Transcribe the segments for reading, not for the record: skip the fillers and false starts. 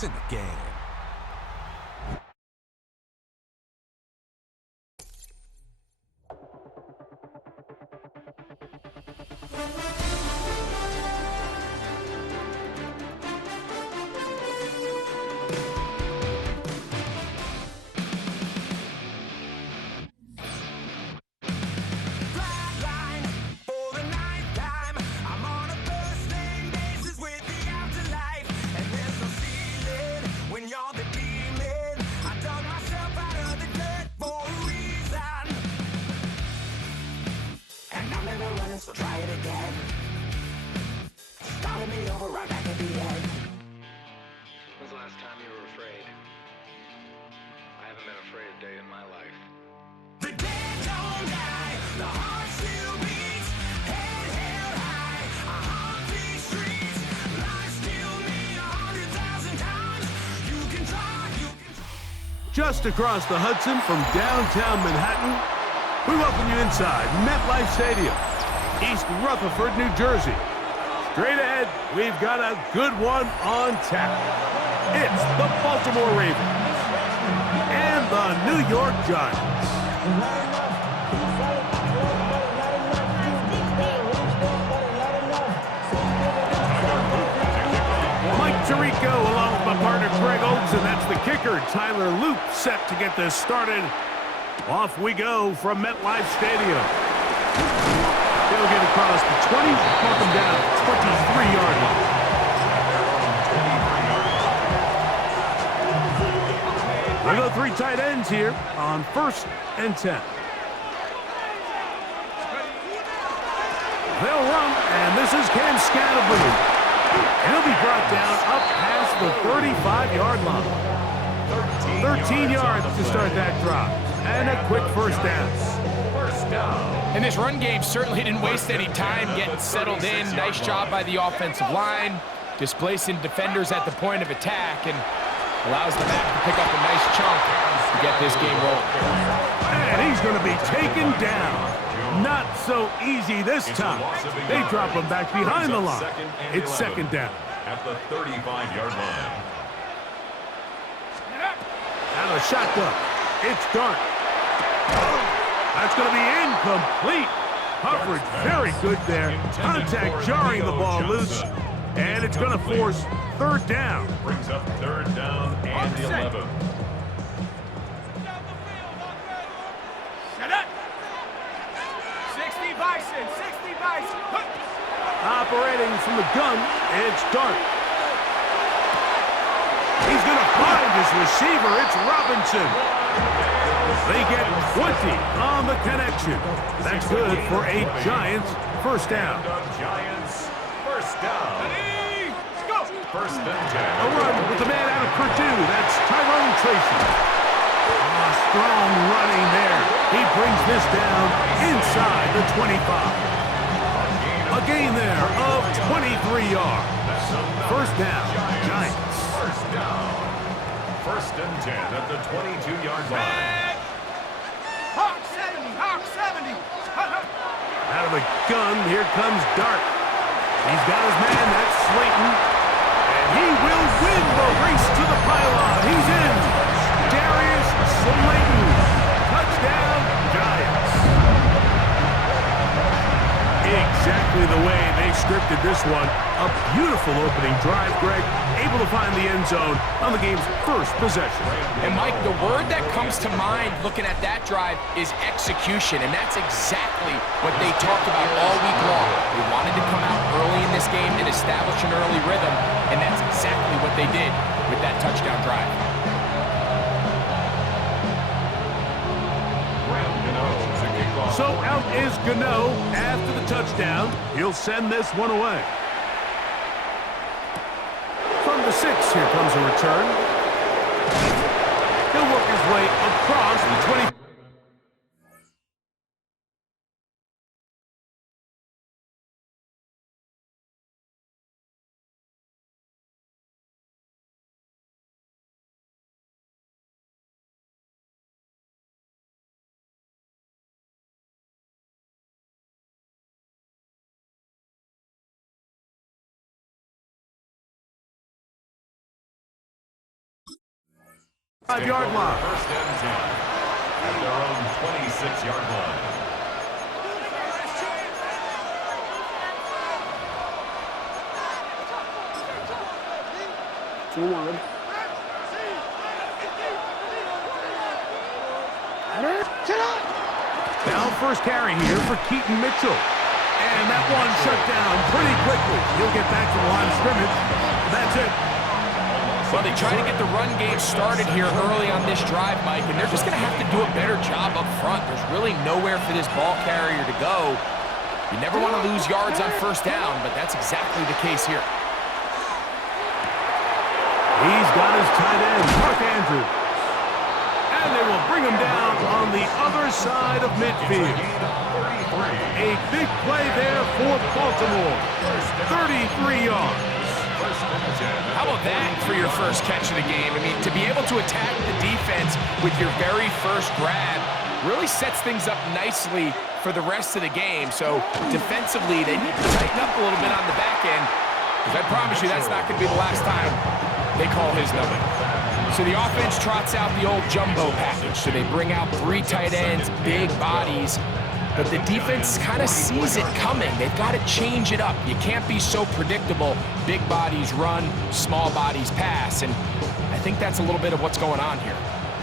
It's in the game. So try it again. Started me over right back at the end. When's the last time you were afraid? I haven't been afraid a day in my life. The dead don't die, the heart still beats, head held high, I haunt these streets, life still me 100,000 times. You can try, you can try. Just across the Hudson from downtown Manhattan, we welcome you inside MetLife Stadium, East Rutherford, New Jersey. Straight ahead, we've got a good one on tap. It's the Baltimore Ravens and the New York Giants. Mike Tirico along with my partner Greg Olson. That's the kicker. Tyler Loop set to get this started. Off we go from MetLife Stadium. They'll get across the 20, mark them down at the 23-yard line. We'll go three tight ends here on 1st and 10. They'll run, and this is Cam Scatterbrain. And he'll be brought down up past the 35-yard line. 13 yards to start that drive. And a quick first down. And this run game certainly didn't waste any time getting settled in. Nice job by the offensive line, displacing defenders at the point of attack, and allows the back to pick up a nice chunk to get this game rolling. And he's going to be taken down. Not so easy this time. They drop him back behind the line. It's second down. At the 35-yard line. Now the shotgun. It's Dart. That's going to be incomplete. Coverage very good there. Contact jarring the ball loose. And it's going to force third down. Brings up third down and 11. Shut up! 60 Bison, 60 Bison. Operating from the gun, it's Dart. He's going to find his receiver. It's Robinson. They get 20 on the connection. That's good for a Giants first down. Giants first down. Go! First and 10. A run with the man out of Purdue. That's Tyrone Tracy. Strong running there. He brings this down inside the 25. A gain there of 23 yards. First down, Giants. First down. First and 10 at the 22-yard line. Hawk 70, Hawk 70. Out of the gun, here comes Dart. He's got his man, that's Slayton. And he will win the race to the pylon. He's in. Darius Slayton. Touchdown, Giants. Exactly the way they scripted this one. A beautiful opening drive, Greg. Able to find the end zone on the game's first possession. And Mike, the word that comes to mind looking at that drive is execution, and that's exactly what they talked about all week long. They wanted to come out early in this game and establish an early rhythm, and that's exactly what they did with that touchdown drive. So out is Gano after the touchdown. He'll send this one away. From the 6, here comes a return. He'll work his way across the 20. 5-yard line. First and 10 at their own 26-yard line. Now first carry here for Keaton Mitchell. And that one shut down pretty quickly. He'll get back to the line of scrimmage. That's it. Well, they try to get the run game started here early on this drive, Mike, and they're just going to have to do a better job up front. There's really nowhere for this ball carrier to go. You never want to lose yards on first down, but that's exactly the case here. He's got his tight end, Mark Andrews. And they will bring him down on the other side of midfield. A big play there for Baltimore. 33 yards. How about that for your first catch of the game? I mean, to be able to attack the defense with your very first grab really sets things up nicely for the rest of the game. So defensively, they need to tighten up a little bit on the back end, because I promise you that's not going to be the last time they call his number. So the offense trots out the old jumbo package. So they bring out 3 tight ends, big bodies, but the defense kind of sees it coming. They've got to change it up. You can't be so predictable. Big bodies run, small bodies pass, and I think that's a little bit of what's going on here.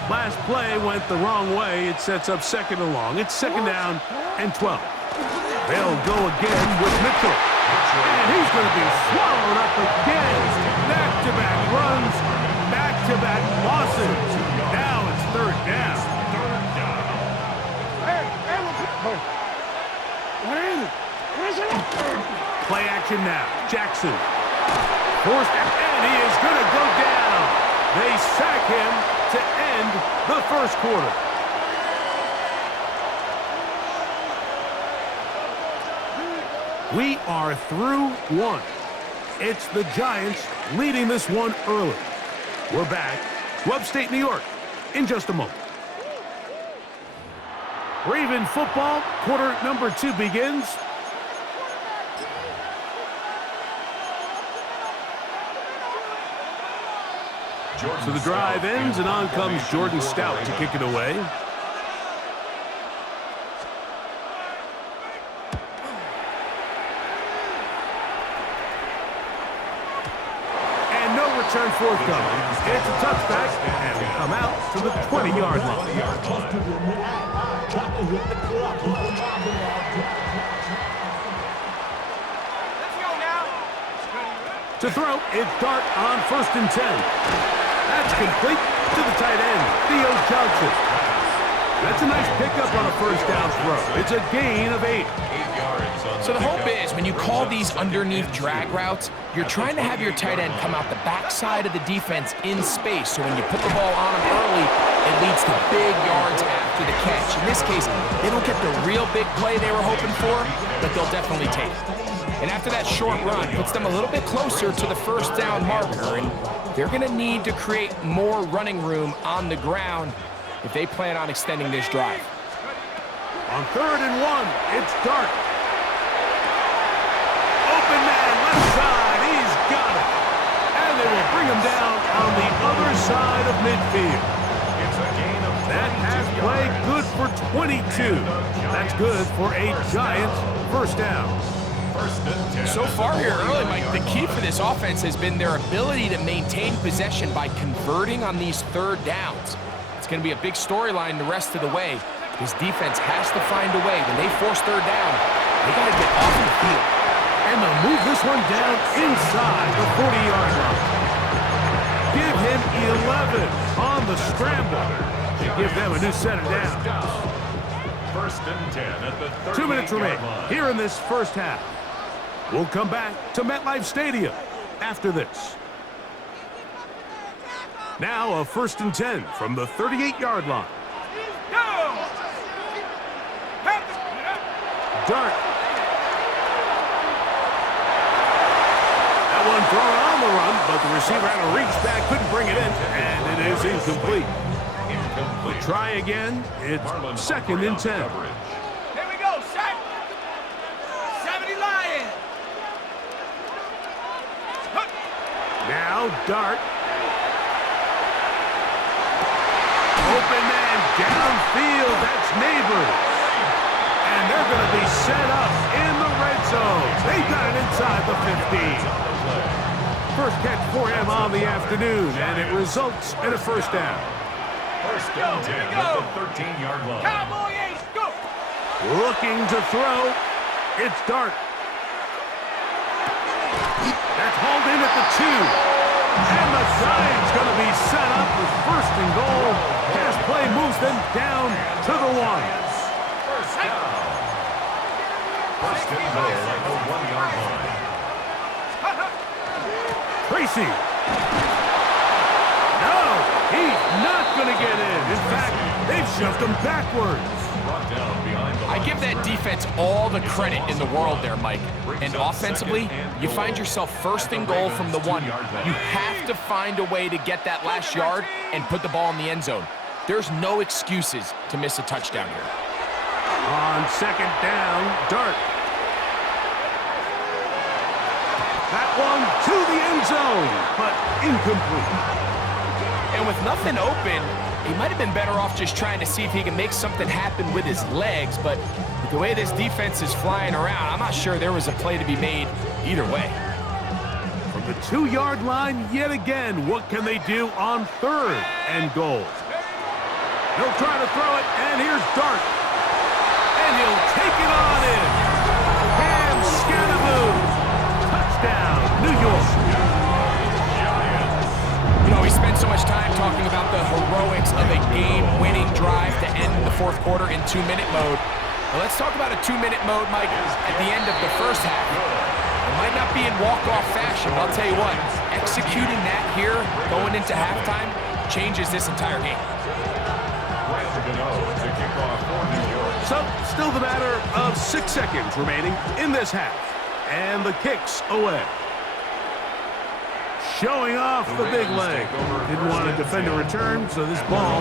Last play went the wrong way. It sets up second and long. It's second down and 12. They'll go again with Mitchell. And he's going to be swallowed up again. Back-to-back runs, back-to-back losses. Now it's third down. Play action now. Jackson. Forced, and he is going to go down. They sack him to end the first quarter. We are through one. It's the Giants leading this one early. We're back to upstate New York in just a moment. Raven football, quarter number 2 begins. So the drive ends, and on comes Jordan Stout to kick it away. And no return forthcoming. It's a touchback, and we come out to the 20-yard line. To throw, it's Dart on first and 10. That's complete to the tight end, Theo Johnson. That's a nice pickup on a first down throw. It's a gain of 8. So the hope is when you call these underneath drag routes, you're trying to have your tight end come out the backside of the defense in space. So when you put the ball on him early, it leads to big yards after the catch. In this case, they don't get the real big play they were hoping for, but they'll definitely take it. And after that short run, puts them a little bit closer to the first down marker, and they're going to need to create more running room on the ground if they plan on extending this drive. On third and 1, it's Dart. Open man, left side, he's got it. And they will bring him down on the other side of midfield. That has played good for 22. That's good for a Giants first down. So far here early, Mike, the key for this offense has been their ability to maintain possession by converting on these third downs. It's going to be a big storyline the rest of the way. This defense has to find a way. When they force third down, they got to get off the field. And they'll move this one down inside the 40-yard line. Give him 11 on the scramble and give them a new set of downs. First and 10 at the 2 minutes remain line. here in this first half. We'll come back to MetLife Stadium after this. Now a first and 10 from the 38-yard line. Dart. That one thrown on the run, but the receiver had to reach back, couldn't bring it in, and it is incomplete. We'll try again. It's second and 10. Here we go, set. 70 Lions. Now Dart. downfield. That's neighbors. And they're going to be set up in the red zone. They got it inside the 15. First catch for him on the afternoon, and it results in a first down. First down 10 at the 13-yard line. Cowboy Ace, go! Looking to throw. It's Dart. That's hauled in at the 2. And the Giants going to be set up with first and goal. Pass play moves them down to the 1. First down. First and goal at the 1-yard line. Tracy. No, he's not going to get in. In fact, they've shoved him backwards. Brought down behind the I give that defense all the credit in the world there, Mike. And offensively, you find yourself first and goal from the 1. You have to find a way to get that last yard and put the ball in the end zone. There's no excuses to miss a touchdown here. On second down, Dart. That one to the end zone, but incomplete. And with nothing open, he might have been better off just trying to see if he can make something happen with his legs, but with the way this defense is flying around, I'm not sure there was a play to be made either way. From the 2-yard line yet again, what can they do on third and goal? He'll try to throw it, and here's Dart. And he'll take it on in. Cam Scanaboo. Touchdown, New York. You know, we spent so much time talking about the heroics of a game-winning drive to end the fourth quarter in 2-minute mode. Well, let's talk about a 2-minute mode, Mike, at the end of the first half. It might not be in walk-off fashion, but I'll tell you what, executing that here going into halftime changes this entire game. So, still the matter of 6 seconds remaining in this half. And the kick's away. Showing off the big leg. Didn't want to defend a return, so this ball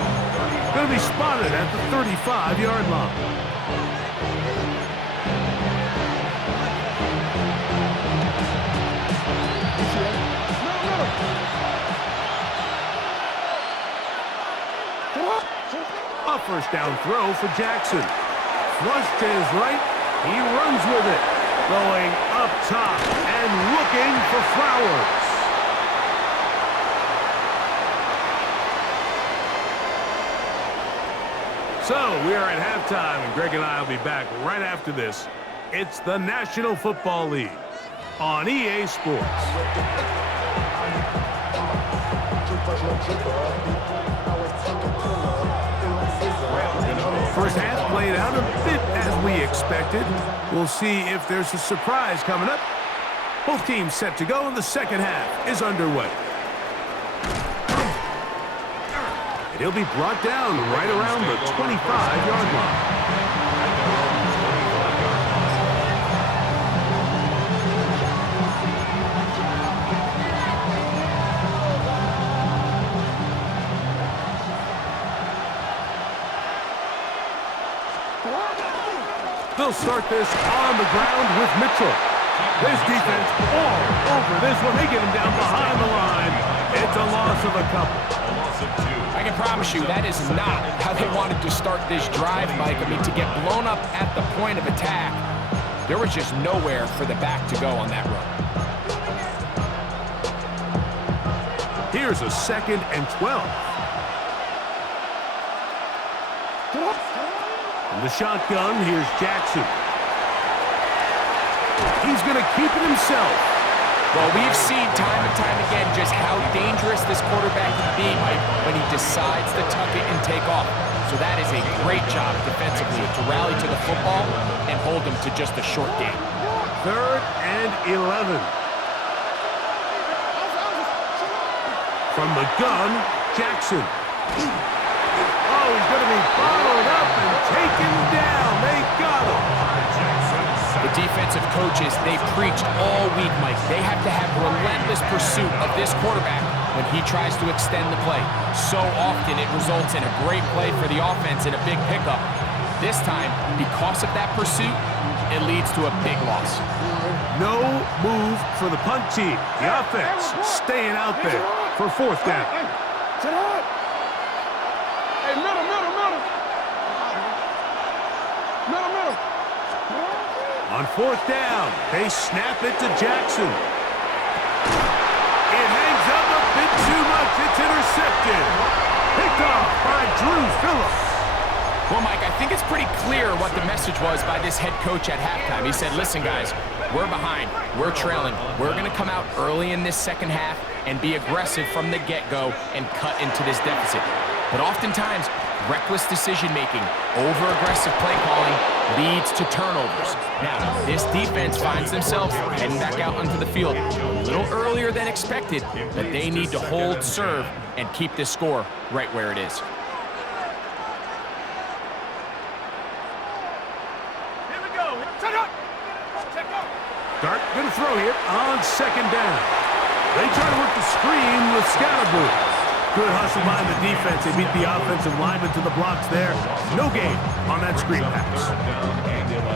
going to be spotted at the 35-yard line. A first down throw for Jackson. Flush to his right. He runs with it. Going up top and looking for Flowers. So we are at halftime, and Greg and I will be back right after this. It's the National Football League on EA Sports. First half played out a bit as we expected. We'll see if there's a surprise coming up. Both teams set to go, and the second half is underway. And he'll be brought down right around the 25-yard line. They'll start this on the ground with Mitchell. This defense all over this one. They get him down behind the line. It's a loss of a couple. I can promise you that is not how they wanted to start this drive, Mike. I mean, to get blown up at the point of attack, there was just nowhere for the back to go on that run. Here's a 2nd and 12. In the shotgun, here's Jackson. He's going to keep it himself. Well, we've seen time and time again just how dangerous this quarterback can be, Mike, when he decides to tuck it and take off. So that is a great job defensively to rally to the football and hold them to just a short game. 3rd and 11. From the gun, Jackson. Oh, he's going to be followed up and taken down. They got him. The defensive coaches, they preach all week, Mike. They have to have relentless pursuit of this quarterback when he tries to extend the play. So often it results in a great play for the offense and a big pickup. This time, because of that pursuit, it leads to a big loss. No move for the punt team. The offense staying out there for 4th down. Hey, middle. fourth down. They snap it to Jackson. It hangs up a bit too much. It's intercepted. Picked off by Drew Phillips. Well, Mike, I think it's pretty clear what the message was by this head coach at halftime. He said, listen, guys, we're behind. We're trailing. We're going to come out early in this second half and be aggressive from the get-go and cut into this deficit. But oftentimes, reckless decision-making, over-aggressive play calling leads to turnovers. Now, this defense finds themselves heading back out onto the field a little earlier than expected, but they need to hold serve and keep this score right where it is. Dart going to throw here on second down. They try to work the screen with Scatterboo. Good hustle by the defense. They beat the offensive lineman to the blocks there. No gain on that screen pass.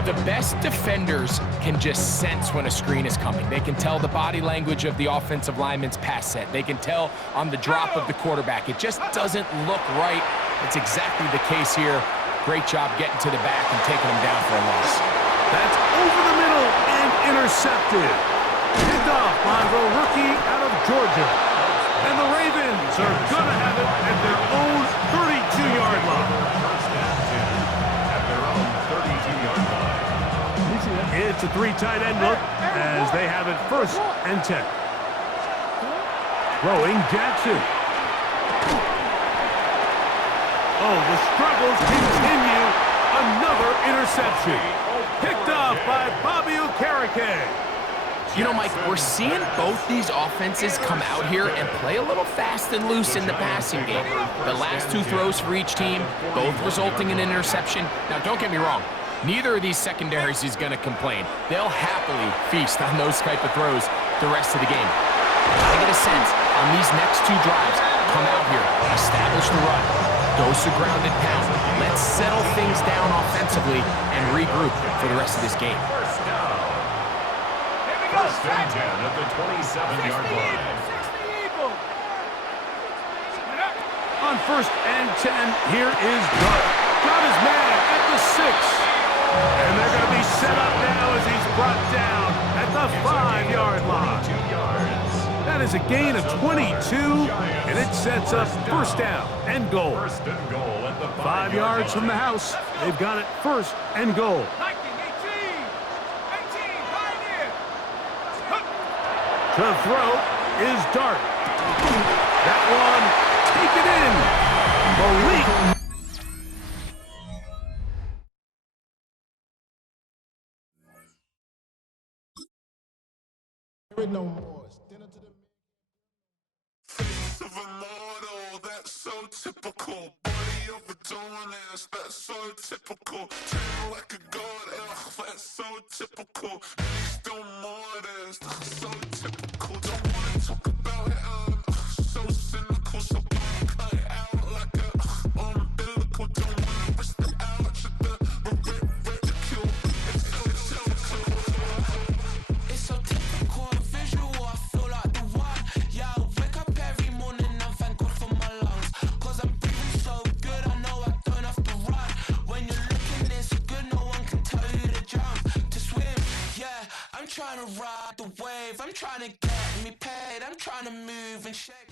The best defenders can just sense when a screen is coming. They can tell the body language of the offensive lineman's pass set. They can tell on the drop of the quarterback. It just doesn't look right. It's exactly the case here. Great job getting to the back and taking them down for a loss. That's over the middle and intercepted. Picked off by the rookie out of Georgia. And the Ravens are going to have it at their own 32-yard line. It's a three tight end look as they have it 1st and 10. Throwing Jackson. Oh, the struggles continue. Another interception. Picked off by Bobby Okereke. You know, Mike, we're seeing both these offenses come out here and play a little fast and loose in the passing game. The last two throws for each team, both resulting in an interception. Now, don't get me wrong. Neither of these secondaries is going to complain. They'll happily feast on those type of throws the rest of the game. I get a sense on these next two drives, come out here, establish the run, dose of grounded pound. Let's settle things down offensively and regroup for the rest of this game. First and 10 at the 27-yard line. On 1st and 10, here is Dart. Got his man at the 6. And they're going to be set up now as he's brought down at the 5-yard line. That is a gain of 22, and it sets up 1st down and goal. 5 yards from the house. They've got it 1st and goal. To throw is Dart. That one, take it in. Malik. No more. Face of a model, that's so typical. Body of a Adonis, that's so typical. Tail like a god, that's so typical. Still modest, so typical. Don't wanna talk about it, so cynical. So cut it out like a umbilical. Don't wanna risk the ouch of the ridicule. It's so typical, visual, I feel like the one. Yeah, I wake up every morning and thank God for my lungs. Cause I'm breathing so good, I know I don't have to run. When you're looking this good, no one can tell you to jump, to swim. Yeah, I'm trying to ride the wave, I'm trying to get me paid, I'm trying to move and shake.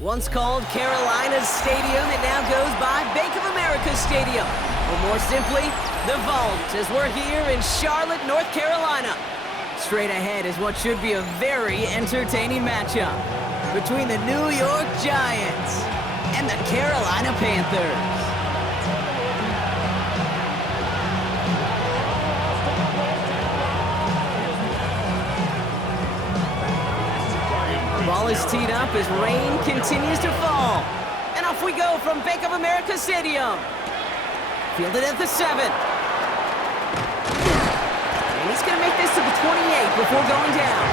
Once called Carolina's Stadium, it now goes by Bank of America Stadium. Or more simply, the Vault, as we're here in Charlotte, North Carolina. Straight ahead is what should be a very entertaining matchup between the New York Giants and the Carolina Panthers. Ball is teed up as rain continues to fall. And off we go from Bank of America Stadium. Fielded at the 7. And he's going to make this to the 28 before going down.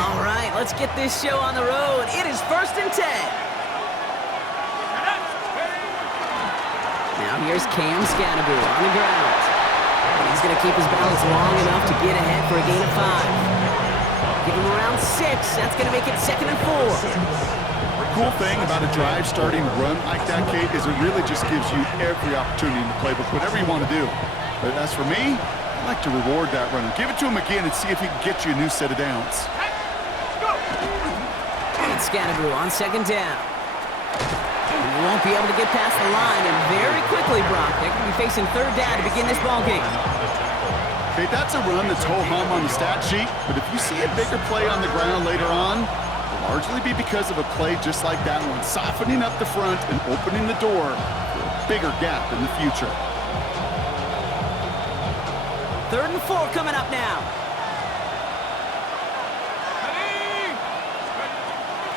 All right, let's get this show on the road. It is 1st and 10. Now here's Cam Scatterboo on the ground. And he's going to keep his balance long enough to get ahead for a gain of 5. Give him around 6. That's going to make it 2nd and 4. cool thing about a drive starting run like that, Kate, is it really just gives you every opportunity in the playbook, whatever you want to do. But as for me, I like to reward that runner. Give it to him again and see if he can get you a new set of downs. It's Scatterboo on second down. He won't be able to get past the line, and very quickly, Brock, they're going to be facing third down to begin this ballgame. Okay, that's a run that's ho-hum on the stat sheet, but if you see a bigger play on the ground later on, it'll largely be because of a play just like that one, softening up the front and opening the door for a bigger gap in the future. 3rd and 4 coming up now.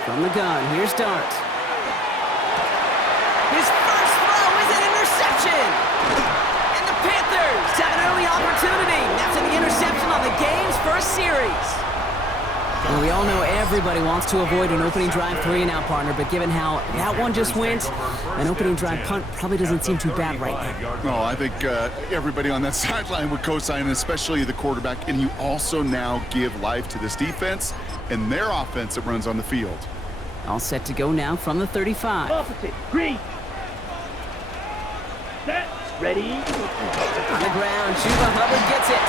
From the gun, here's Dart. His first throw is an interception! And the Panthers have an early opportunity. That's an interception on the game's first series. Well, we all know everybody wants to avoid an opening drive 3-and-out, partner, but given how that one just went, an opening drive punt probably doesn't seem too bad right now. No, I think everybody on that sideline would co-sign, especially the quarterback, and you also now give life to this defense and their offense that runs on the field. All set to go now from the 35. Opposite, green. Set, ready. On the ground, Chuba Hubbard gets it.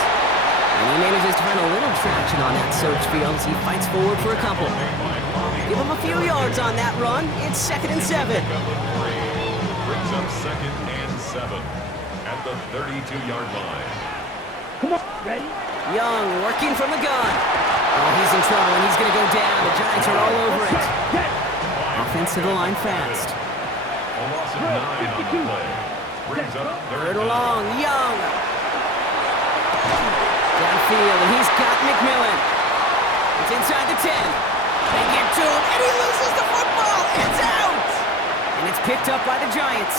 And he manages to find a little traction on that search field as he fights forward for a couple. Give him a few yards on that run. It's 2nd and 7. Brings up 2nd and 7 at the 32-yard line. Come on, ready. Young working from the gun. Oh, he's in trouble, and he's going to go down. The Giants are all over it. Offense to the line fast. A loss of 9 on the play. Brings up 3rd and long, Young. Downfield, and he's got McMillan. It's inside the 10. They get to him, and he loses the football. It's out! And it's picked up by the Giants.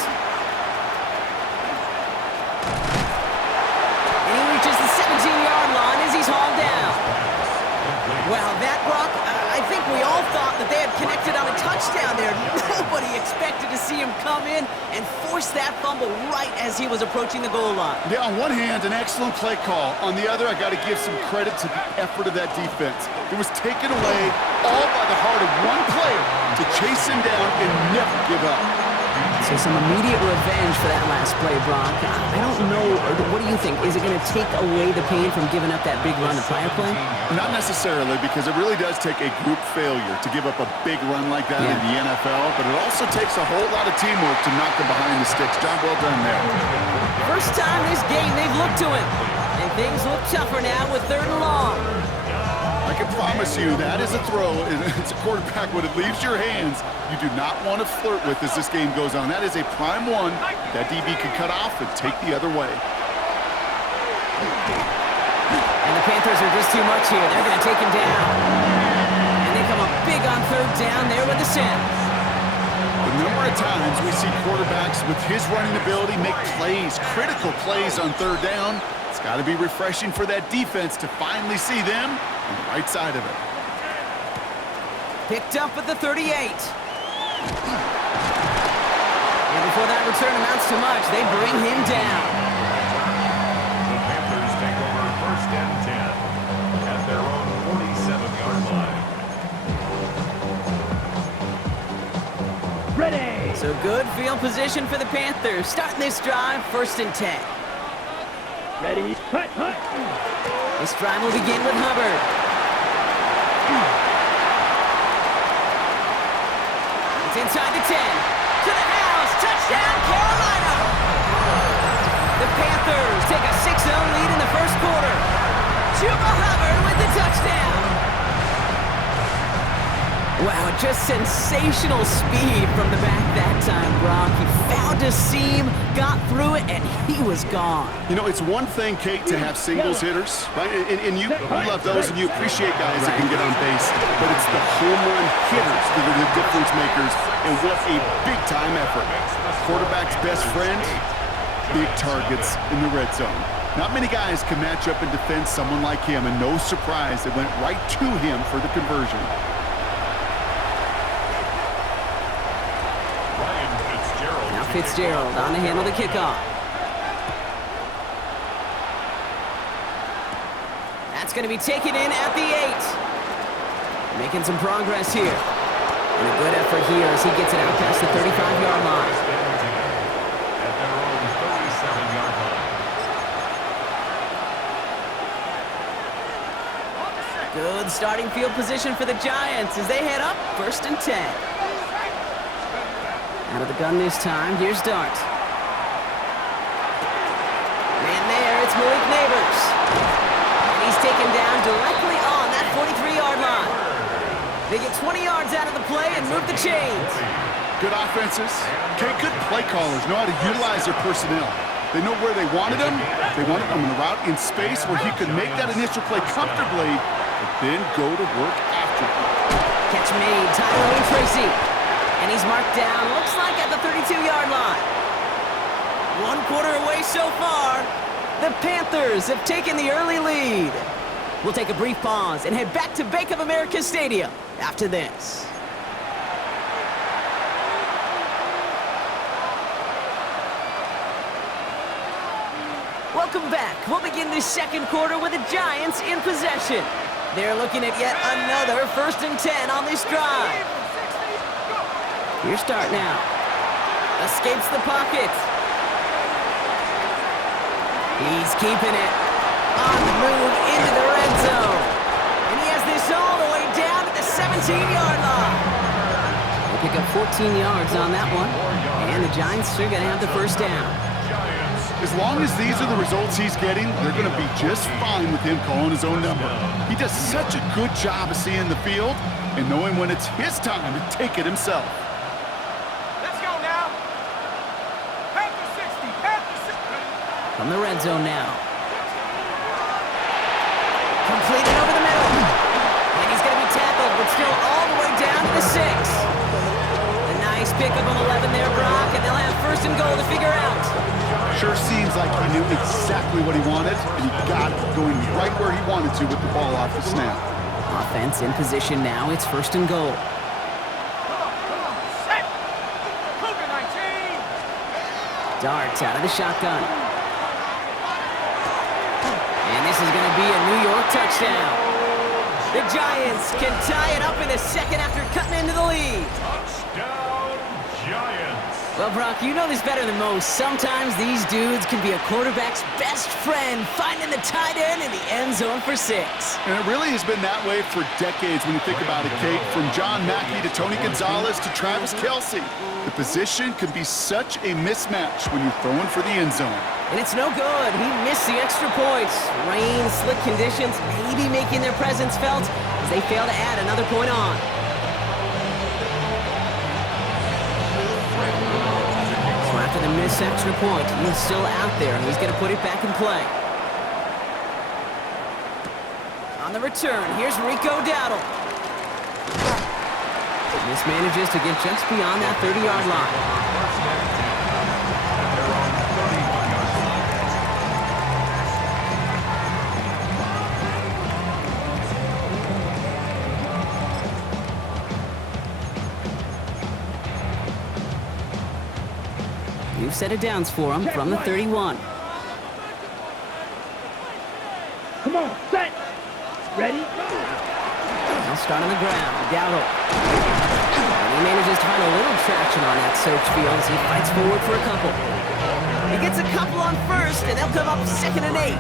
And he reaches the 17-yard line as he's hauled down. Well, that, Brock, I think we all thought that they had connected on a touchdown there. Nobody expected to see him come in and force that fumble right as he was approaching the goal line. Yeah, on one hand, an excellent play call. On the other, I got to give some credit to the effort of that defense. It was taken away all by the heart of one player to chase him down and never give up. So some immediate revenge for that last play, Brock. I don't know, what do you think? Is it going to take away the pain from giving up that big run the prior play? Not necessarily, because it really does take a group failure to give up a big run like that in the NFL, but it also takes a whole lot of teamwork to knock them behind the sticks. Job well done there. First time this game they've looked to him, and things look tougher now with 3rd and long. I can promise you that is a throw. It's a quarterback when it leaves your hands. You do not want to flirt with as this game goes on. That is a prime one that DB can cut off and take the other way. And the Panthers are just too much here. They're going to take him down. And they come up big on 3rd down there with the Sims. The number of times we see quarterbacks with his running ability make plays, critical plays on 3rd down. It's got to be refreshing for that defense to finally see them on the right side of it. Picked up at the 38. And before that return amounts to much, they bring him down. The Panthers take over 1st and 10 at their own 47-yard line. Ready. So good field position for the Panthers. Starting this drive, 1st and 10. Ready. Hut, hut. This drive will begin with Hubbard. It's inside the 10. To the house. Touchdown, Carolina. The Panthers take a 6-0 lead in the 1st quarter. Chuba Hubbard with the touchdown. Wow, just sensational speed from the back that time, Brock. He found a seam, got through it, and he was gone. You know, it's one thing, Kate, to have singles hitters, right? And you love those, and you appreciate guys that can get on base. But it's the home run hitters that are the difference makers, and what a big-time effort. Quarterback's best friend, big targets in the red zone. Not many guys can match up and defend someone like him, and no surprise, they went right to him for the conversion. Fitzgerald on to handle the kickoff. That's going to be taken in at the 8. Making some progress here. And a good effort here as he gets it out past the 35-yard line. At their own 37-yard line. Good starting field position for the Giants as they head up 1st and 10. Out of the gun this time, here's Dart. Man there, it's Malik Neighbors. And he's taken down directly on that 43-yard line. They get 20 yards out of the play and move the chains. Good offenses. Okay, good play callers know how to utilize their personnel. They know where they wanted him. They wanted him in a route in space where he could make that initial play comfortably, but then go to work after it. Catch made, Tyrone Tracy. And he's marked down, looks like at the 32-yard line. 1 quarter away so far. The Panthers have taken the early lead. We'll take a brief pause and head back to Bank of America Stadium after this. Welcome back. We'll begin this second quarter with the Giants in possession. They're looking at yet another 1st and 10 on this drive. Your start now. Escapes the pocket. He's keeping it. On the move into the red zone. And he has this all the way down to the 17-yard line. They'll pick up 14 yards on that one. And the Giants are going to have the first down. As long as these are the results he's getting, they're going to be just fine with him calling his own number. He does such a good job of seeing the field and knowing when it's his time to take it himself. Let's go now. Panther 60, Panther 60. From the red zone now. Completed over the middle. And he's going to be tackled, but still all the way down to the 6. A nice pickup of 11 there, Brock, and they'll have 1st and goal to figure out. Sure seems like he knew exactly what he wanted, and he got it going right where he wanted to with the ball off the snap. Offense in position now. It's 1st and goal. Set. Cougar 19. Darts out of the shotgun. And this is going to be a New York touchdown. The Giants can tie it up in the second after cutting into the lead. Touchdown, Giants. Well, Brock, you know this better than most. Sometimes these dudes can be a quarterback's best friend, finding the tight end in the end zone for 6. And it really has been that way for decades when you think about it, Kate. From John Mackey to Tony Gonzalez to Travis Kelce. The position can be such a mismatch when you're throwing for the end zone. And it's no good. He missed the extra points. Rain, slick conditions, maybe making their presence felt as they fail to add another point on. So after the missed extra point, he's still out there, and he's going to put it back in play. On the return, here's Rico Dowdle. This manages to get just beyond that 30-yard line. New set of downs for him from the 31. Come on, set. Ready? Now start on the ground. Dowdle. And he manages to find a little traction on that search field as he fights forward for a couple. He gets a couple on 1st, and they'll come up 2nd and 8.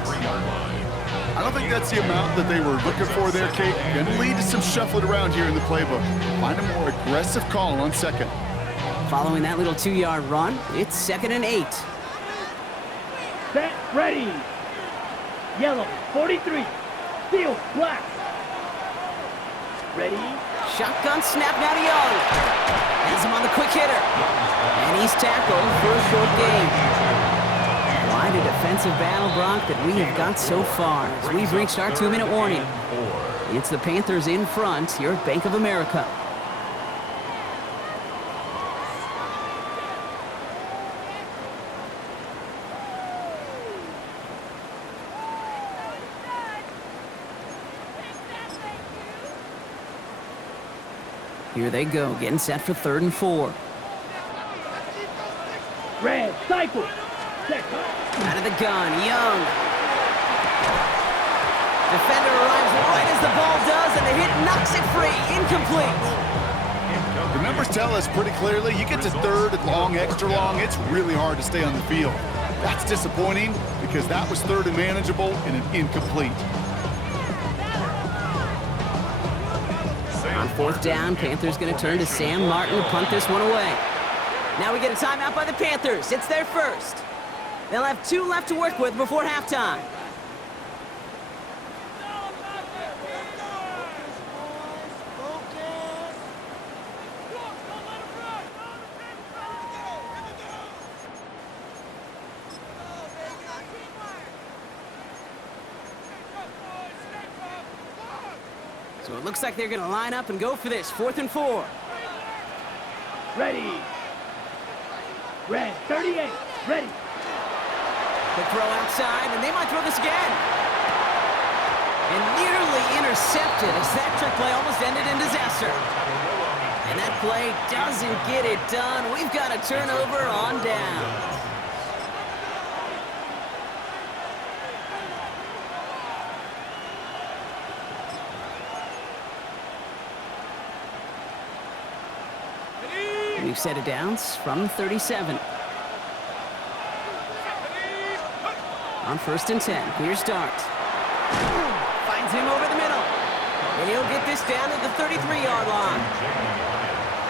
I don't think that's the amount that they were looking for there, Kate. Going to lead to some shuffling around here in the playbook. Find a more aggressive call on 2nd. Following that little 2-yard run, it's 2nd and 8. Set. Ready. Yellow. 43. Field. Black. Ready. Shotgun snap now to Young. Has him on the quick hitter. And he's tackled for a short gain. Quite a defensive battle, Brock, that we have got so far as we've reached our 2-minute warning. It's the Panthers in front here at Bank of America. Here they go, getting set for 3rd and 4. Red. Cycle. Set. Out of the gun, Young. Defender arrives right as the ball does, and the hit knocks it free. Incomplete. numbers tell us pretty clearly, you get to third and long, extra long, it's really hard to stay on the field. That's disappointing because that was third and manageable and an incomplete. On fourth down, Panthers going to turn to Sam Martin to punt this one away. Now we get a timeout by the Panthers. It's their first. They'll have 2 left to work with before halftime. So it looks like they're going to line up and go for this, 4th and 4. Ready. Red, 38. Ready. Quick throw outside, and they might throw this again. And nearly intercepted as that trick play almost ended in disaster. And that play doesn't get it done. We've got a turnover on down. New set of downs from 37. On 1st and 10, here's Dart. Finds him over the middle. And he'll get this down at the 33-yard line.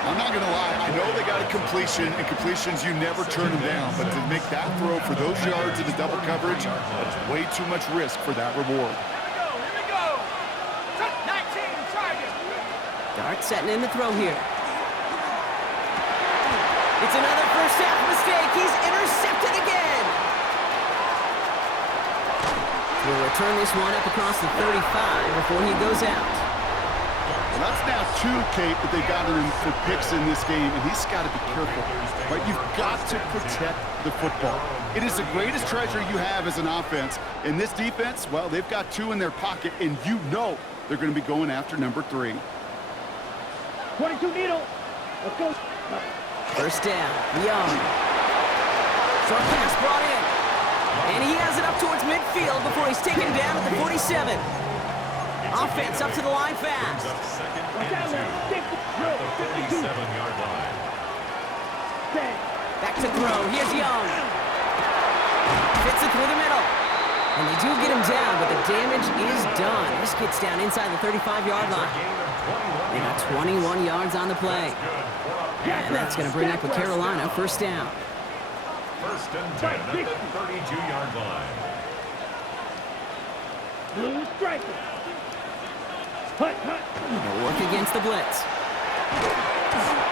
I'm not going to lie, I know they got a completion, and completions, you never turn them down. But to make that throw for those yards in the double coverage, that's way too much risk for that reward. Here we go. 19, target. Dart setting in the throw here. It's another first half mistake. He's intercepted again. He'll return this one up across the 35 before he goes out. Well, that's now 2, Kate, that they got him for picks in this game, and he's got to be careful. Right? You've got to protect the football. It is the greatest treasure you have as an offense. In this defense, well, they've got 2 in their pocket, and you know they're going to be going after number 3. 22 needle. Let's go. First down, Young. Short pass brought in. And he has it up towards midfield before he's taken down at the 47. Offense up to the line fast. Watch out now. 37-yard line. Back to throw. Here's Young. Fits it through the middle. And they do get him down, but the damage is done. This gets down inside the 35-yard line. They got 21 yards on the play. And that's going to bring up a Carolina first down. 1st and 10 at the 32-yard line. Blue striker. Hut, hut. They'll work against the blitz.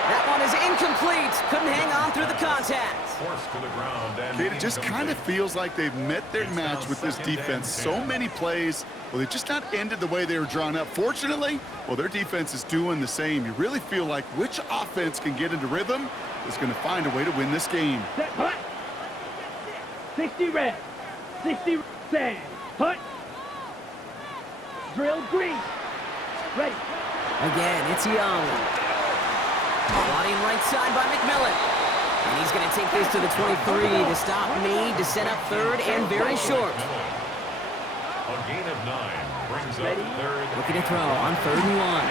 That one is incomplete. Couldn't hang on through the contact. Forced to the ground and Kate, it just kind of feels like they've met their match with this defense. So many plays, well, they just not ended the way they were drawn up. Fortunately, well, their defense is doing the same. You really feel like which offense can get into rhythm is going to find a way to win this game. Set, hut. 60 red. 60 sand. Hut. Drill green. Ready. Again, it's Young. Brought in right side by McMillan. And he's going to take this to the 23 to stop Meade to set up 3rd and very short. a gain of 9 brings up 3rd. Looking to throw on 3rd and 1.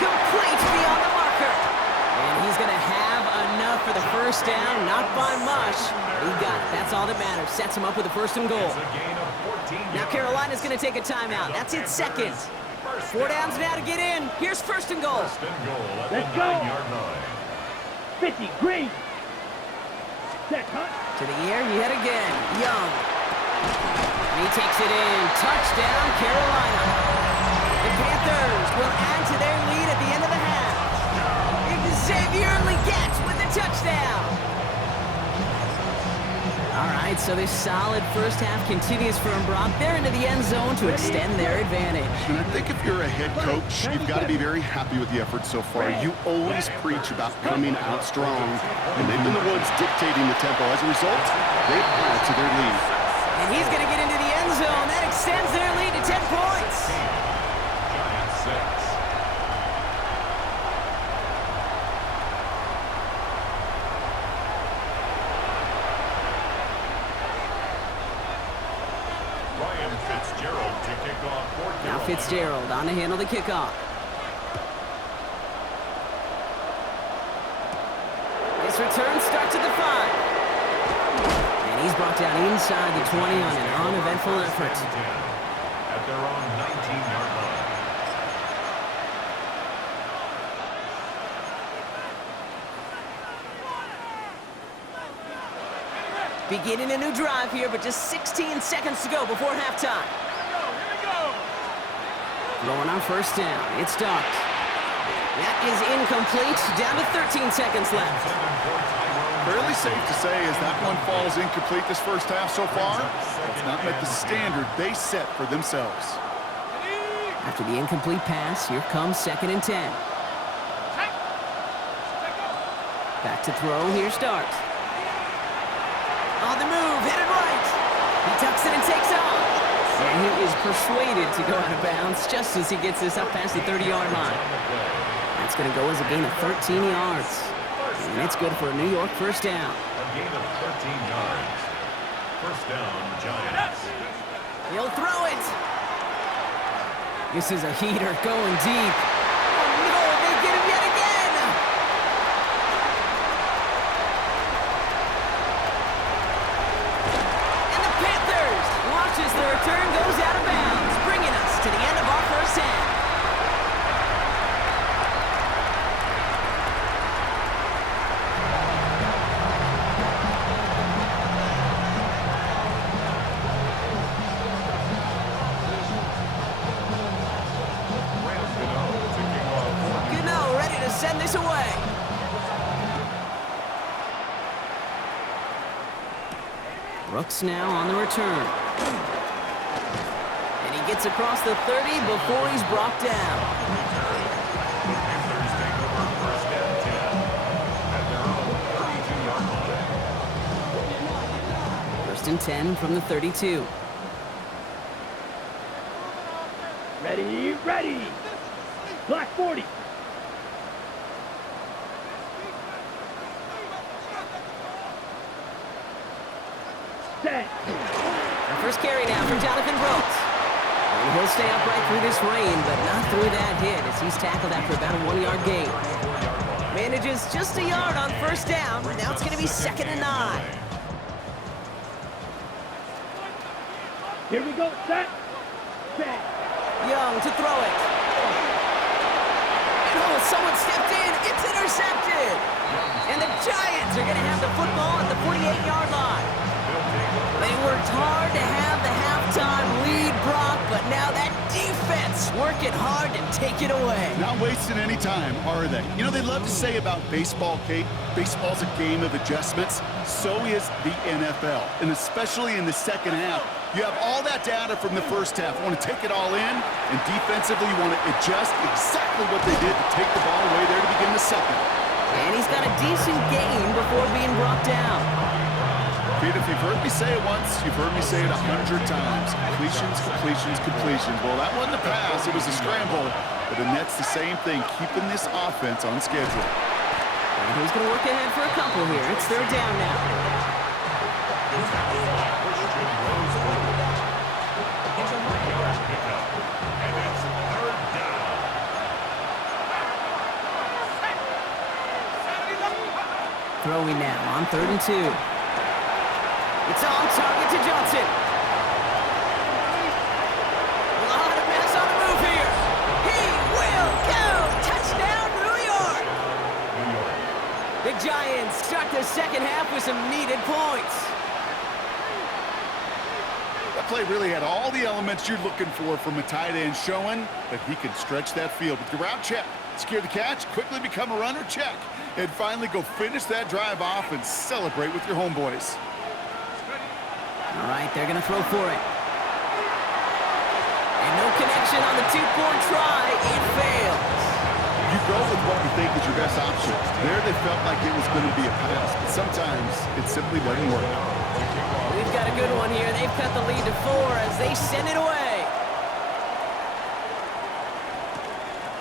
Complete beyond the marker. And he's going to have enough for the first down. Not by much. He got it. That's all that matters. Sets him up with a 1st and goal. It's a gain of 14 Now Carolina's going to take a timeout. That's its 2nd. 4 downs now to get in. Here's 1st and goal. 1st and goal at Let's the go. 9-yard line. 50 green. Set, hut. To the air yet again. Young. And he takes it in. Touchdown, Carolina. The Panthers will add to their lead at the end of the half. Xavier Legette with the touchdown. All right, so this solid first half continues from Brock. They're into the end zone to extend their advantage. And I think if you're a head coach, you've got to be very happy with the effort so far. You always preach about coming out strong, and they've been the ones dictating the tempo. As a result, they add to their lead. And he's going to get into the end zone. That extends their lead to 10 points. Giants 6. Now Fitzgerald on to handle the kickoff. Pass return starts at the 5. And he's brought down inside the 20 on an uneventful effort. At their own 19-yard line. Beginning a new drive here, but just 16 seconds to go before halftime. Throwing on first down. It's Dock. That is incomplete. Down to 13 seconds left. Fairly safe to say as that one falls incomplete this first half so far. It's not met the standard they set for themselves. After the incomplete pass, here comes 2nd and 10. Back to throw. Here's Dart. On the move, headed right. He tucks it and takes off. And he is persuaded to go out of bounds just as he gets this up past the 30-yard line. That's going to go as a gain of 13 yards. And it's good for a New York first down. A gain of 13 yards. First down, Giants. He'll throw it. This is a heater going deep. Oh, no, they get him yet again. And the Panthers watches the return goes out of bounds, bringing us to the end of our first half. Send this away. Brooks now on the return. And he gets across the 30 before he's brought down. The Panthers take over first and 10 at their own 32-yard line. First and 10 from the 32. Ready, ready. Black 40. Set. The first carry now for Jonathan Brooks. And he'll stay upright through this rain, but not through that hit as he's tackled after about a 1-yard gain. Manages just a yard on first down. Now it's going to be 2nd and 9. Here we go. Set. Set. Young to throw it. And oh, someone stepped in. It's intercepted. And the Giants are going to have the football at the 48-yard line. They worked hard to have the halftime lead, Brock, but now that defense working hard to take it away. Not wasting any time, are they? You know, they love to say about baseball, Kate, baseball's a game of adjustments. So is the NFL, and especially in the second half. You have all that data from the first half. You want to take it all in, and defensively you want to adjust exactly what they did to take the ball away there to begin the second. And he's got a decent gain before being brought down. Pete, if you've heard me say it once, you've heard me say it 100 times. Completions, completions, completions. Well, that wasn't a pass. It was a scramble. But the Nets the same thing, keeping this offense on schedule. And he's going to work ahead for a couple here. It's 3rd down now. Throwing now on 3rd and 2. It's on target to Johnson. A lot of mess on the move here. He will go. Touchdown, New York. The Giants start the second half with some needed points. That play really had all the elements you're looking for from a tight end, showing that he can stretch that field with the route check, secure the catch, quickly become a runner check, and finally go finish that drive off and celebrate with your homeboys. All right, they're going to throw for it. And no connection on the 2-point try. It fails. You go with what you think is your best option. There they felt like it was going to be a pass, but sometimes it simply doesn't work. We've got a good one here. They've cut the lead to 4 as they send it away.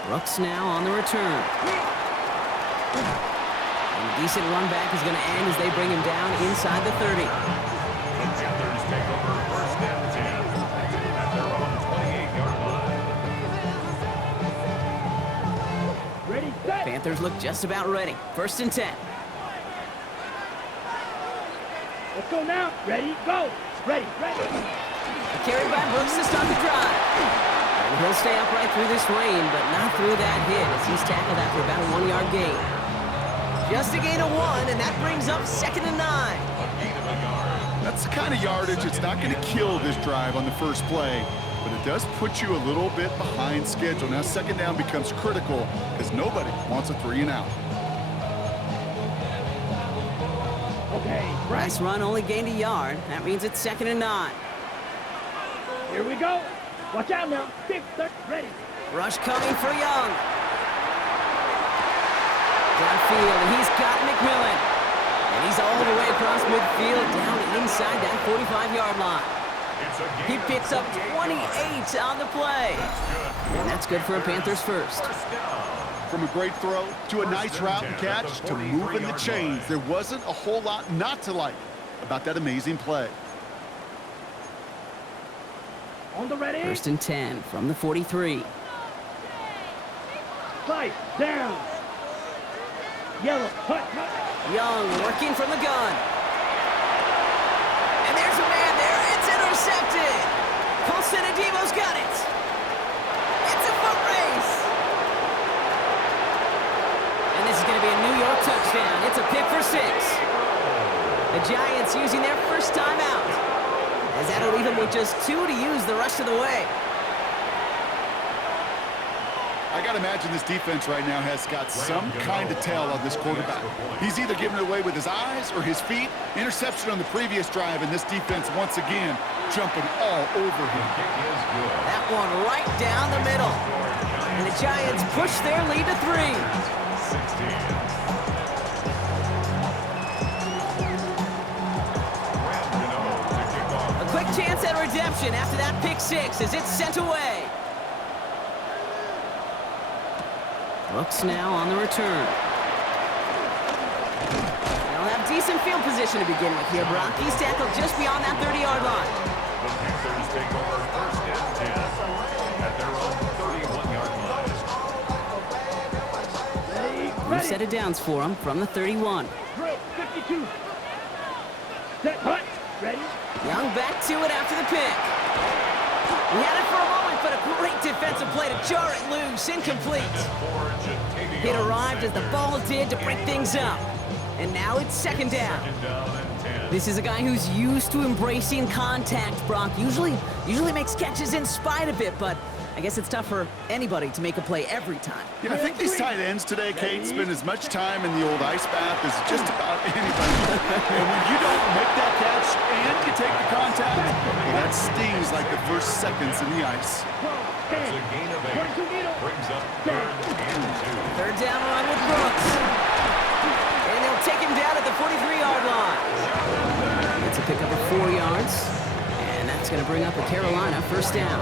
Brooks now on the return. And a decent run back is going to end as they bring him down inside the 30. The Panthers take over first and 10 at their own 28-yard line. Ready, set. Panthers look just about ready. 1st and 10. Let's go now. Ready, go. Ready, ready. A carry by Brooks to start the drive. And he'll stay upright through this rain, but not through that hit as he's tackled after about a 1-yard gain. Just a gain of 1, and that brings up 2nd and 9. That's the kind of yardage it's not going to kill this drive on the first play, but it does put you a little bit behind schedule. Now 2nd down becomes critical because nobody wants a 3 and out. Okay, Last run only gained a yard. That means it's 2nd and 9. here we go. Watch out now. 6, 30, ready. Rush coming for Young. Downfield, and he's got McMillan. And he's all the way across midfield, down inside that 45-yard line. He picks up 28 on the play. And that's good for a Panthers first. From a great throw to a nice route and catch to moving the chains, there wasn't a whole lot not to like about that amazing play. On the ready. 1st and 10 from the 43. Slice down. Yellow, hut, hut. Young working from the gun. And there's a man there. It's intercepted. Colson Adebo's got it. It's a foot race. And this is going to be a New York touchdown. It's a pick for 6. The Giants using their first time out, as that'll leave them with just 2 to use the rest of the way. I got to imagine this defense right now has got some kind of tell on this quarterback. He's either giving it away with his eyes or his feet. Interception on the previous drive, and this defense once again jumping all over him. That one right down the middle. And the Giants push their lead to 3. A quick chance at redemption after that pick 6 as it's sent away. Brooks now on the return. They'll have decent field position to begin with here, Brock. He's tackled just beyond that 30-yard line. The Panthers take over 1st and 10 at their own 31-yard line. Ready, New set of downs for him from the 31. drill, 52. Set, hut, ready. Young back to it after the pick. He had it for a moment, but a great defensive play to jar it loose. Incomplete. It arrived as the ball did to break things up. And now it's 2nd down. This is a guy who's used to embracing contact, Brock. Usually makes catches in spite of it, but I guess it's tough for anybody to make a play every time. Yeah, I think these tight ends today, Kate, spend as much time in the old ice bath as just about anybody. And when you don't make that catch and you take the contact, well, that stings like the first seconds in the ice. That's a gain of 8. Brings up 3rd and 2. 3rd down run with Brooks. And they'll take him down at the 43-yard line. That's a pickup of 4 yards. And that's going to bring up a Carolina 1st down.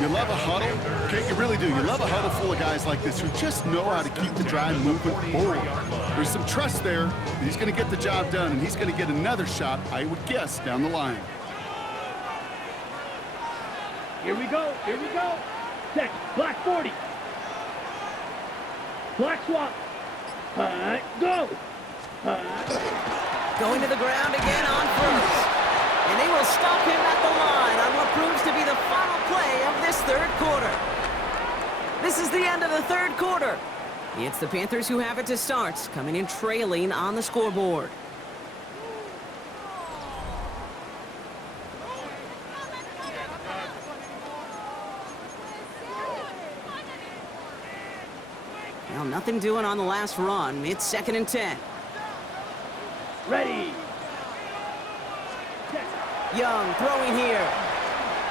You love a huddle, Kate, you really do. You love a huddle full of guys like this who just know how to keep the drive moving forward. There's some trust there that he's going to get the job done, and he's going to get another shot, I would guess, down the line. Here we go, here we go. Set, black 40. Black swap. Hut, go. Hut. Going to the ground again on 1st. And they will stop him at the line on what proves to be the final play of this 3rd quarter. This is the end of the 3rd quarter. It's the Panthers who have it to start, coming in trailing on the scoreboard. Well, nothing doing on the last run. It's 2nd and 10. Ready. Young throwing here.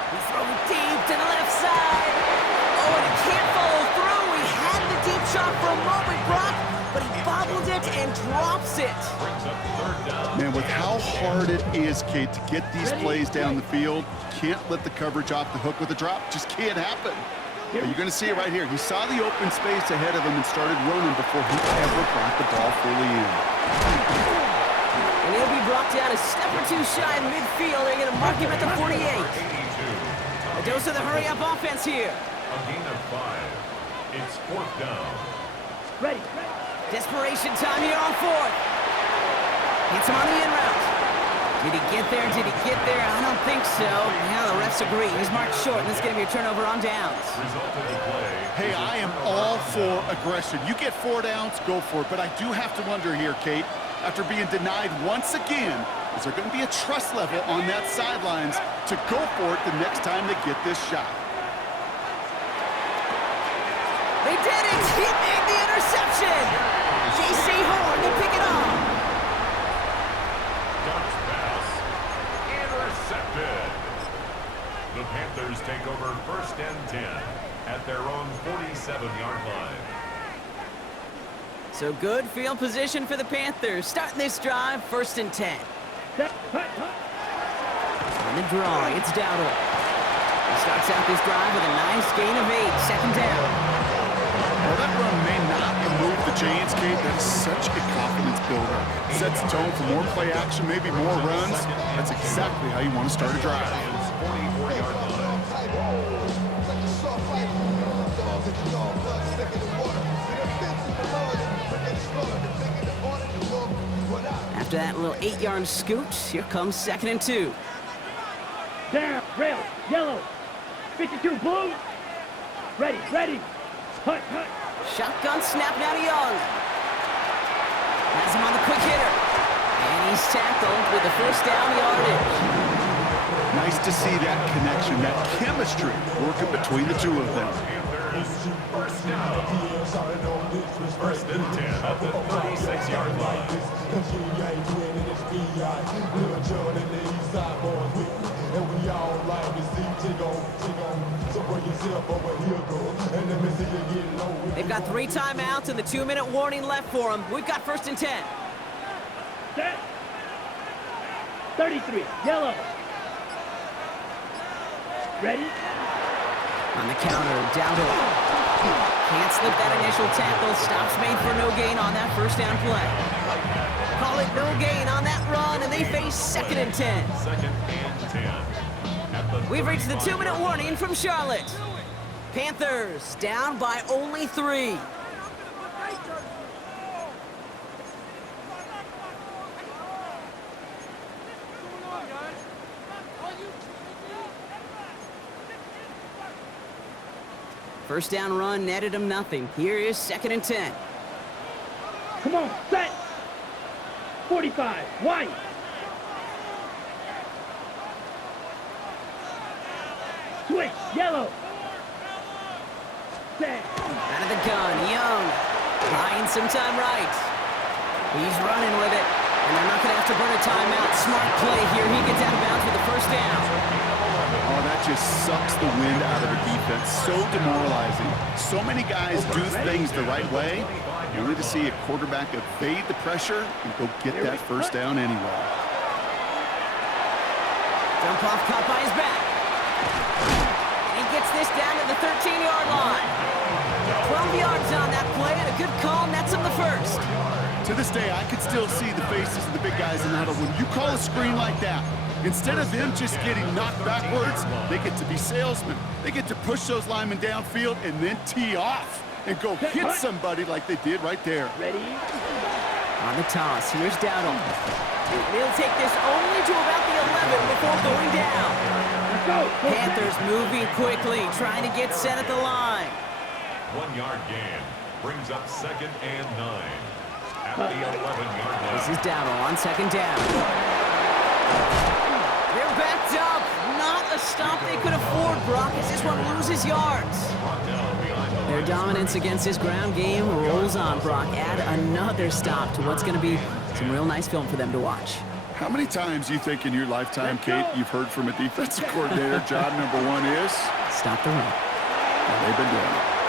He's throwing deep to the left side. Oh, and he can't follow through. He had the deep shot for a moment, Brock, but he bobbled it and drops it. Man, with how hard it is, Kate, to get these plays down the field, you can't let the coverage off the hook with a drop. Just can't happen. But you're going to see it right here. He saw the open space ahead of him and started running before he ever brought the ball fully in. And he'll be brought down a step or 2 shy in midfield. They're going to mark him at the 48. A dose of the hurry-up offense here. A gain of 5. It's 4th down. Ready. Desperation time here on 4th. Hits him on the in route. Did he get there? Did he get there? I don't think so. Yeah, the refs agree. He's marked short, and this is going to be a turnover on downs. Result of the play. Hey, I am all for aggression. You get 4 downs, go for it. But I do have to wonder here, Kate, after being denied once again, is there going to be a trust level on that sidelines to go for it the next time they get this shot? They did it! He made the interception! J.C. Horn to pick it off. Bounce pass. Intercepted. The Panthers take over 1st and 10 at their own 47-yard line. So good field position for the Panthers. Starting this drive, 1st and 10. On the draw, it's Dowdle. He starts out this drive with a nice gain of 8, 2nd down. Well, that run may not remove the chains, Kate. That's such a confidence builder. Sets the tone for more play action, maybe more runs. That's exactly how you want to start a drive. 44-yard line. After that little 8-yard scoot, here comes 2nd and 2. Down, rail, yellow, 52 blue. Ready, ready. Hut, hut. Shotgun snap now to Young. Has him on the quick hitter. And he's tackled with the 1st down yardage. Nice to see that connection, that chemistry working between the two of them. First down. 1st and 10 at the 36-yard line. They've got 3 timeouts and the 2-minute warning left for them. We've got 1st and 10. Set. 33, yellow. Ready? On the counter, Dowdle. Can't slip that initial tackle. Stops made for no gain on that 1st down play. Call it no gain on that run, and they face 2nd and 10. 2nd and 10. We've reached the 2-minute warning from Charlotte. Panthers down by only 3. First down run netted him nothing. Here is 2nd and 10. Come on, set. 45, white. Switch, yellow. Set. Out of the gun, Young. Buying some time right. He's running with it. And they're not going to have to burn a timeout. Smart play here. He gets out of bounds with the 1st down. Oh, that just sucks the wind out of the defense. So demoralizing. So many guys do things the right way, only to see a quarterback evade the pressure and go get that 1st down anyway. Jump off caught by his back. And he gets this down to the 13-yard line. 12 yards on that play, and a good call nets him the 1st. To this day, I can still see the faces of the big guys in the huddle. When you call a screen like that, instead of them just getting knocked backwards, they get to be salesmen. They get to push those linemen downfield and then tee off and go hit somebody like they did right there. Ready? On the toss, here's Dowdle. He'll take this only to about the 11 before going down. Let's go. Panthers moving quickly, trying to get set at the line. 1-yard gain brings up 2nd and 9 at the 11-yard line. This is Dowdle on 2nd down. They're backed up. Not a stop they could afford, Brock, as this one loses yards. Their dominance against this ground game rolls on, Brock. Add another stop to what's going to be some real nice film for them to watch. How many times you think in your lifetime, Kate, you've heard from a defensive coordinator, job number 1 is? Stop the run. Well, they've been doing it.